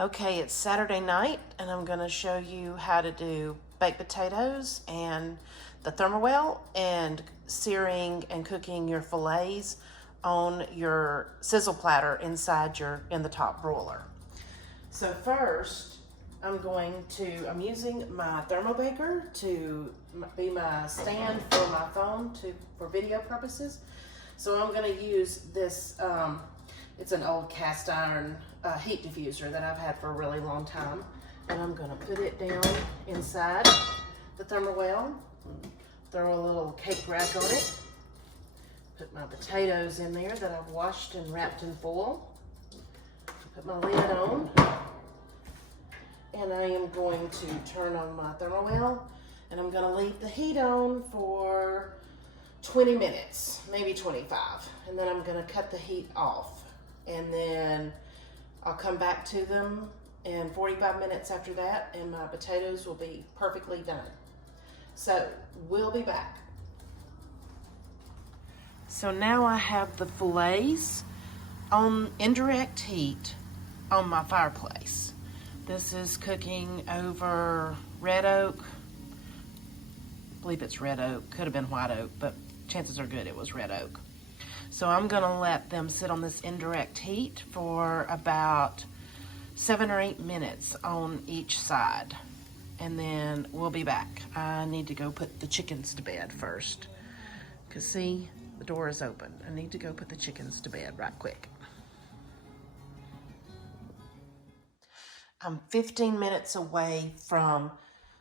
Okay, it's Saturday night and I'm gonna show you how to do baked potatoes and the thermowell and searing and cooking your fillets on your sizzle platter in the top broiler. So first, I'm using my Thermobaker to be my stand for my phone for video purposes. So I'm gonna use this, it's an old cast iron heat diffuser that I've had for a really long time. And I'm gonna put it down inside the thermowell, throw a little cake rack on it, put my potatoes in there that I've washed and wrapped in foil, put my lid on, and I am going to turn on my thermowell, and I'm gonna leave the heat on for 20 minutes, maybe 25, and then I'm gonna cut the heat off, and then I'll come back to them in 45 minutes after that, and my potatoes will be perfectly done. So we'll be back. So now I have the fillets on indirect heat on my fireplace. This is cooking over red oak. I believe it's red oak, could have been white oak, but chances are good it was red oak. So I'm gonna let them sit on this indirect heat for about 7 or 8 minutes on each side. And then we'll be back. I need to go put the chickens to bed first. Cause see, the door is open. I need to go put the chickens to bed right quick. I'm 15 minutes away from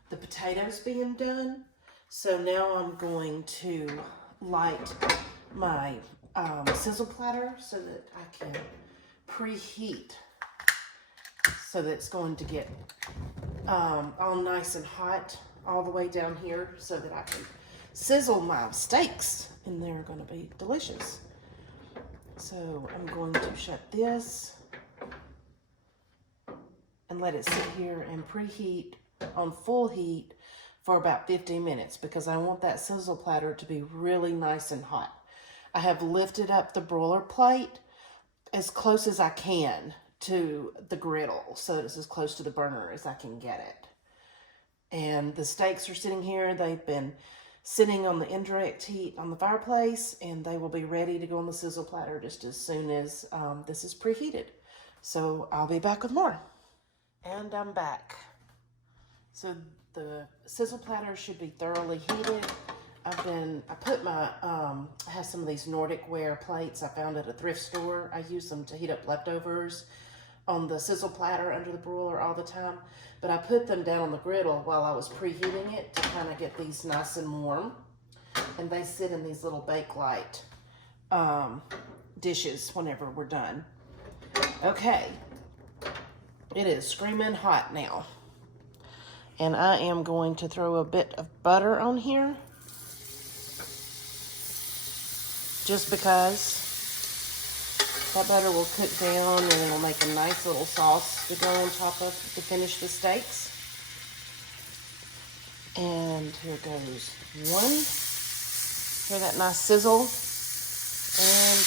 the potatoes being done. So now I'm going to light my sizzle platter so that I can preheat so that it's going to get all nice and hot all the way down here so that I can sizzle my steaks and they're going to be delicious. So I'm going to shut this and let it sit here and preheat on full heat for about 15 minutes because I want that sizzle platter to be really nice and hot. I have lifted up the broiler plate as close as I can to the griddle, so it's as close to the burner as I can get it. And the steaks are sitting here. They've been sitting on the indirect heat on the fireplace, and they will be ready to go on the sizzle platter just as soon as this is preheated. So I'll be back with more. And I'm back. So the sizzle platter should be thoroughly heated. I have some of these Nordic ware plates I found at a thrift store. I use them to heat up leftovers on the sizzle platter under the broiler all the time. But I put them down on the griddle while I was preheating it to kind of get these nice and warm. And they sit in these little Bakelite dishes whenever we're done. Okay, it is screaming hot now. And I am going to throw a bit of butter on here. Just because that butter will cook down and it'll make a nice little sauce to go on top of to finish the steaks. And here goes 1. Hear that nice sizzle? And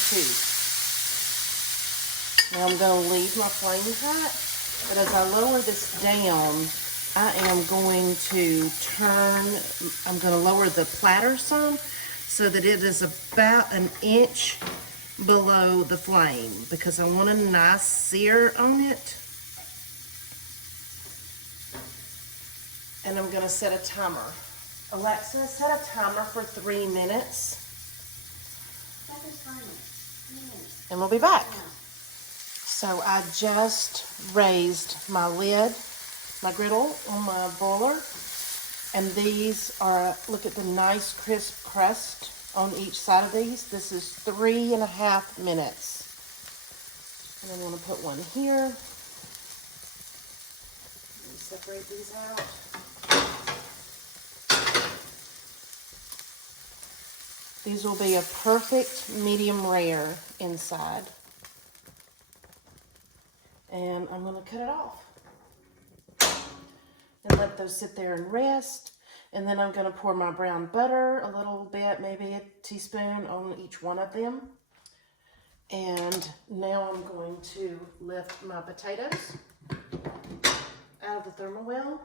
2. Now I'm going to leave my flame hot, but as I lower this down, I'm going to lower the platter some so that it is about 1 inch below the flame because I want a nice sear on it. And I'm gonna set a timer. Alexa, set a timer for 3 minutes. Set a timer, 3 minutes. And we'll be back. So I just raised my lid, my griddle on my broiler. And these are, look at the nice crisp crust on each side of these. This is 3.5 minutes. And I'm going to put one here. Let me separate these out. These will be a perfect medium rare inside. And I'm going to cut it off. And let those sit there and rest. And then I'm going to pour my brown butter, a little bit, maybe a teaspoon on each one of them. And now I'm going to lift my potatoes. out of the thermal well,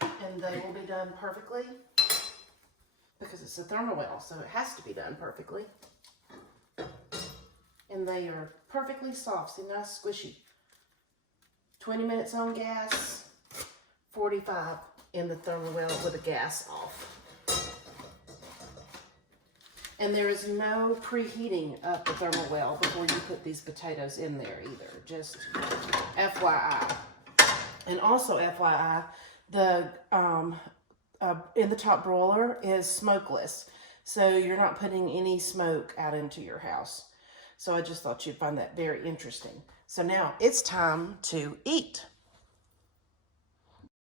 and they will be done perfectly because it's a thermal well, so it has to be done perfectly. And they are perfectly soft, see, nice squishy. 20 minutes on gas, 45 in the thermal well with the gas off. And there is no preheating of the thermal well before you put these potatoes in there either, just FYI. And also FYI, the in the top broiler is smokeless, so you're not putting any smoke out into your house. So I just thought you'd find that very interesting. So now it's time to eat.